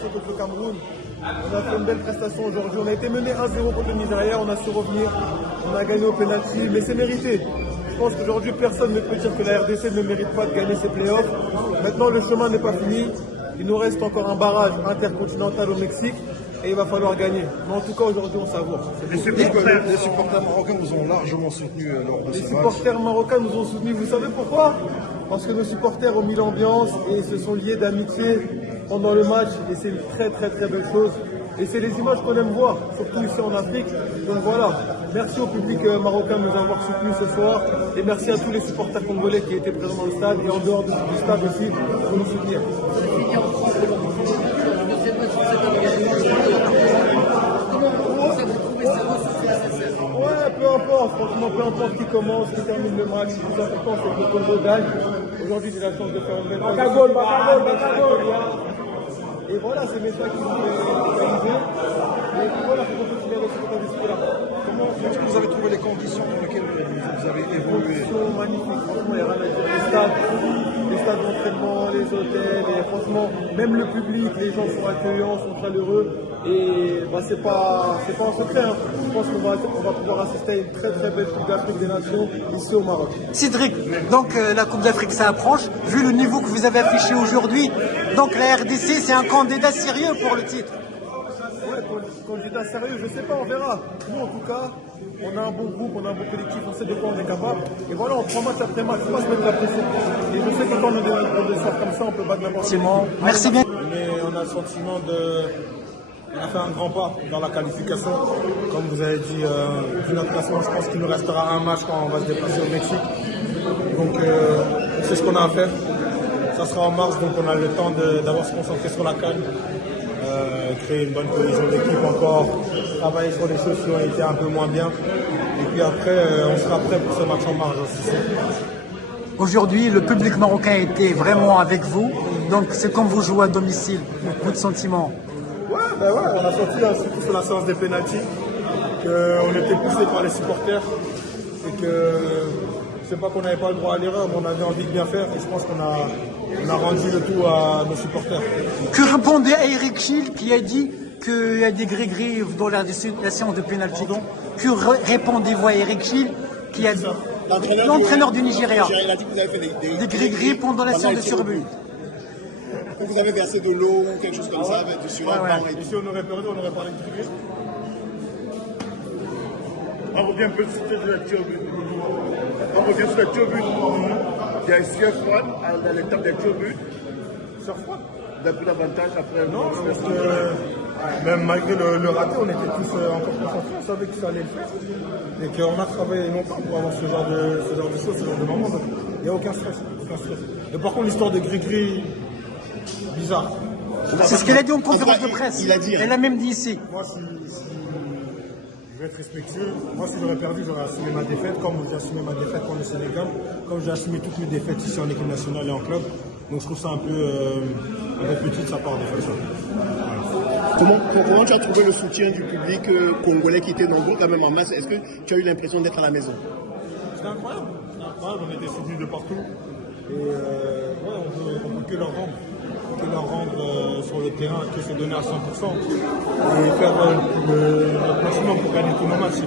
prestation contre le Cameroun. On a fait une belle prestation aujourd'hui. On a été mené 1-0 contre le Nigeria, on a su revenir. On a gagné au penalty, mais c'est mérité. Je pense qu'aujourd'hui, personne ne peut dire que la RDC ne mérite pas de gagner ses playoffs. Maintenant, le chemin n'est pas fini. Il nous reste encore un barrage intercontinental au Mexique et il va falloir gagner. Mais en tout cas, aujourd'hui, on savoure. Les supporters marocains vous ont largement soutenu lors de ce match. Les supporters marocains nous ont soutenus. Vous savez pourquoi? Parce que nos supporters ont mis l'ambiance et se sont liés d'amitié pendant le match. Et c'est une très très très belle chose. Et c'est les images qu'on aime voir, surtout ici en Afrique. Donc voilà, merci au public marocain de nous avoir soutenus ce soir. Et merci à tous les supporters congolais qui étaient présents dans le stade et en dehors du stade aussi pour nous soutenir. Ouais, peu importe, franchement, peu importe qui commence, qui termine le match. Le plus important, c'est que le Congo gagne. Aujourd'hui, j'ai la chance de faire un bel match. Et voilà, c'est mes choix qui sont réalisés. Et puis voilà, il faut continuer avec ce discours-là. Est-ce que vous avez trouvé les conditions dans lesquelles vous avez évolué? Conditions magnifiques, franchement, il n'y a rien à dire. Les stades d'entraînement, les hôtels, et franchement, même le public, les gens sont accueillants, sont chaleureux. Et bah, c'est pas un secret. Hein. Je pense qu'on va pouvoir assister à une très très belle Coupe d'Afrique des Nations ici au Maroc. Cédric, donc la Coupe d'Afrique ça approche. Vu le niveau que vous avez affiché aujourd'hui, donc la RDC c'est un candidat sérieux pour le titre. Ouais, candidat sérieux, je sais pas, on verra. Nous en tout cas, on a un bon groupe, on a un bon collectif, on sait de quoi on est capable. Et voilà, on prend match après match, il faut pas se mettre la pression. Et je sais que quand on est des sorts comme ça, on peut battre n'importe qui. Merci bien. Mais on a le sentiment on a fait un grand pas dans la qualification. Comme vous avez dit, vu notre classement, je pense qu'il nous restera un match quand on va se déplacer au Mexique. Donc c'est ce qu'on a à faire. Ça sera en mars, donc on a le temps d'avoir se concentrer sur la CAN, créer une bonne cohésion d'équipe encore, travailler sur les choses qui ont été un peu moins bien. Et puis après, on sera prêt pour ce match en mars aussi. Aujourd'hui, le public marocain était vraiment avec vous. Donc c'est comme vous jouez à domicile. Votre sentiment? Ouais, on a senti surtout sur la séance des pénaltys qu'on était poussé par les supporters et que c'est pas qu'on n'avait pas le droit à l'erreur, mais on avait envie de bien faire et je pense qu'on a rendu le tout à nos supporters. Que répondait à Eric Chil qui a dit qu'il y a des gris-gris dans la séance de pénalty? Que répondez-vous à Eric Chil qui a dit, l'entraîneur du Nigeria, il a dit que vous avez fait des gris-gris pendant la séance de surbut? Vous avez versé de l'eau ou quelque chose comme ça sur un banc et Et si on aurait perdu, on aurait parlé de gris. On revient un peu sur le tir au but. On revient sur le tir au but. Il y a un surf dans l'étape des tirs au but. Surf-one. Depuis l'avantage après. Non, parce que même malgré le raté, on était tous encore concentrés, on savait que ça allait le faire. Et qu'on a travaillé longtemps pour avoir ce genre de choses, ce genre de moments. Donc, il n'y a aucun stress. Et par contre, l'histoire de gris-gris, bizarre. C'est ce qu'elle a dit en conférence de presse. Il a dit, hein. Elle a même dit ici. Moi, si je vais être respectueux, moi, si j'aurais perdu, j'aurais assumé ma défaite, comme j'ai assumé ma défaite contre le Sénégal, comme j'ai assumé toutes mes défaites ici en équipe nationale et en club. Donc, je trouve ça un peu petit de sa part de faire ça. Voilà. Comment tu as trouvé le soutien du public congolais qui était nombreux quand même en masse? Est-ce que tu as eu l'impression d'être à la maison? C'était incroyable. On était soutenus de partout. Et on peut que leur rendre sur le terrain, que se donner à 100% et faire le maximum pour gagner tous nos matchs.